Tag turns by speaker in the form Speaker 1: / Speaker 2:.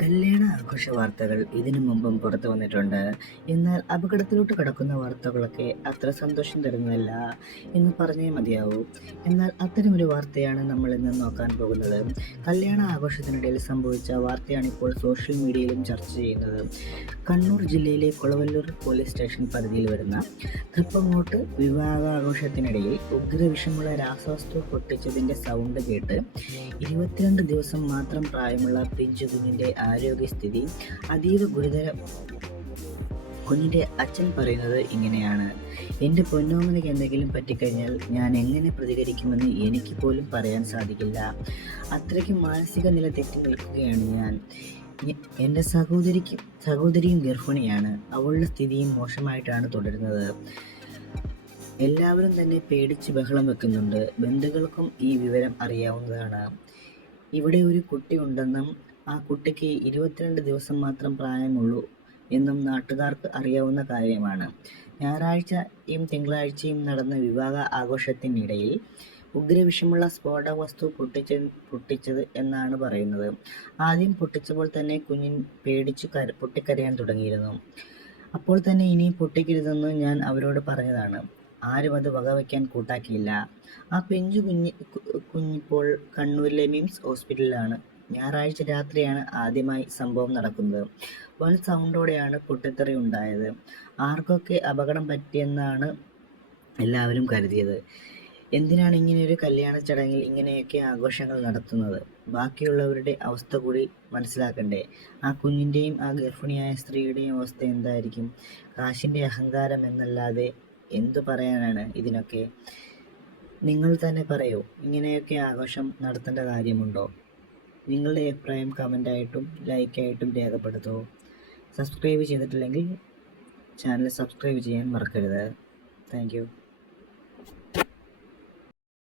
Speaker 1: കല്യാണ ആഘോഷ വാർത്തകൾ ഇതിനു മുമ്പും പുറത്തു വന്നിട്ടുണ്ട്. എന്നാൽ അപകടത്തിലോട്ട് കടക്കുന്ന വാർത്തകളൊക്കെ അത്ര സന്തോഷം തരുന്നതല്ല എന്ന് പറഞ്ഞേ മതിയാവൂ. എന്നാൽ അത്തരമൊരു വാർത്തയാണ് നമ്മൾ ഇന്ന് നോക്കാൻ പോകുന്നത്. കല്യാണ ആഘോഷത്തിനിടയിൽ സംഭവിച്ച വാർത്തയാണ് ഇപ്പോൾ സോഷ്യൽ മീഡിയയിലും ചർച്ച ചെയ്യുന്നത്. കണ്ണൂർ ജില്ലയിലെ കുളവല്ലൂർ പോലീസ് സ്റ്റേഷൻ പരിധിയിൽ വരുന്ന തൃപ്പങ്ങോട്ട് വിവാഹാഘോഷത്തിനിടയിൽ ഉഗ്രവിഷമുള്ള രാസവസ്തു പൊട്ടിച്ചതിന്റെ സൗണ്ട് കേട്ട് ഇരുപത്തിരണ്ട് ദിവസം മാത്രം പ്രായമുള്ള പിഞ്ചു കുഞ്ഞിന്റെ ആരോഗ്യസ്ഥിതി അതീവ ഗുരുതരം കുഞ്ഞിന്റെ അച്ഛൻ പറയുന്നത് ഇങ്ങനെയാണ്. എന്റെ പൊന്നോമനയ്ക്ക് എന്തെങ്കിലും പറ്റിക്കഴിഞ്ഞാൽ ഞാൻ എങ്ങനെ പ്രതികരിക്കുമെന്ന് എനിക്ക് പോലും പറയാൻ സാധിക്കില്ല. അത്രയ്ക്ക് മാനസിക നില തെറ്റി നിൽക്കുകയാണ് ഞാൻ. എന്റെ സഹോദരിക്ക് സഹോദരിയും ഗർഭിണിയാണ്. അവളുടെ സ്ഥിതിയും മോശമായിട്ടാണ് തുടരുന്നത്. എല്ലാവരും തന്നെ പേടിച്ച് ബഹളം വെക്കുന്നുണ്ട്. ബന്ധുക്കൾക്കും ഈ വിവരം അറിയാവുന്നതാണ്. ഇവിടെ ഒരു കുട്ടി ഉണ്ടെന്നും ആ കുട്ടിക്ക് ഇരുപത്തിരണ്ട് ദിവസം മാത്രം പ്രായമുള്ളൂ എന്നും നാട്ടുകാർക്ക് അറിയാവുന്ന കാര്യമാണ്. ഞായറാഴ്ചയും തിങ്കളാഴ്ചയും നടന്ന വിവാഹ ആഘോഷത്തിനിടയിൽ ഉഗ്രവിഷമുള്ള സ്ഫോടക വസ്തു പൊട്ടിച്ച പൊട്ടിച്ചത് എന്നാണ് പറയുന്നത്. ആദ്യം പൊട്ടിച്ചപ്പോൾ തന്നെ കുഞ്ഞിൻ പേടിച്ചു കര പൊട്ടിക്കരയാൻ തുടങ്ങിയിരുന്നു. അപ്പോൾ തന്നെ ഇനി പൊട്ടിക്കരുതെന്ന് ഞാൻ അവരോട് പറഞ്ഞതാണ്. ആരും അത് വകവയ്ക്കാൻ കൂട്ടാക്കിയില്ല. ആ പെഞ്ചു കുഞ്ഞ് കുഞ്ഞിപ്പോൾ കണ്ണൂരിലെ മിംസ് ഹോസ്പിറ്റലിലാണ്. ഞായറാഴ്ച രാത്രിയാണ് ആദ്യമായി സംഭവം നടക്കുന്നത്. വൻ സൗണ്ടോടെയാണ് പൊട്ടിത്തെറി ഉണ്ടായത്. ആർക്കൊക്കെ അപകടം പറ്റിയെന്നാണ് എല്ലാവരും കരുതിയത്. എന്തിനാണ് ഇങ്ങനെയൊരു കല്യാണ ചടങ്ങിൽ ഇങ്ങനെയൊക്കെ ആഘോഷങ്ങൾ നടത്തുന്നത്? ബാക്കിയുള്ളവരുടെ അവസ്ഥ കൂടി മനസ്സിലാക്കണ്ടേ? ആ കുഞ്ഞിന്റെയും ആ ഗർഭിണിയായ സ്ത്രീയുടെയും അവസ്ഥ എന്തായിരിക്കും? കാശിന്റെ അഹങ്കാരം എന്നല്ലാതെ എന്തു പറയാനാണ് ഇതിനൊക്കെ? നിങ്ങൾ തന്നെ പറയൂ ഇങ്ങനെയൊക്കെ ആഘോഷം നടത്തേണ്ട കാര്യമുണ്ടോ? നിങ്ങളുടെ അഭിപ്രായം കമന്റായിട്ടും ലൈക്കായിട്ടും രേഖപ്പെടുത്തൂ. സബ്സ്ക്രൈബ് ചെയ്തിട്ടില്ലെങ്കിൽ ചാനൽ സബ്സ്ക്രൈബ് ചെയ്യാൻ മറക്കരുത്. താങ്ക്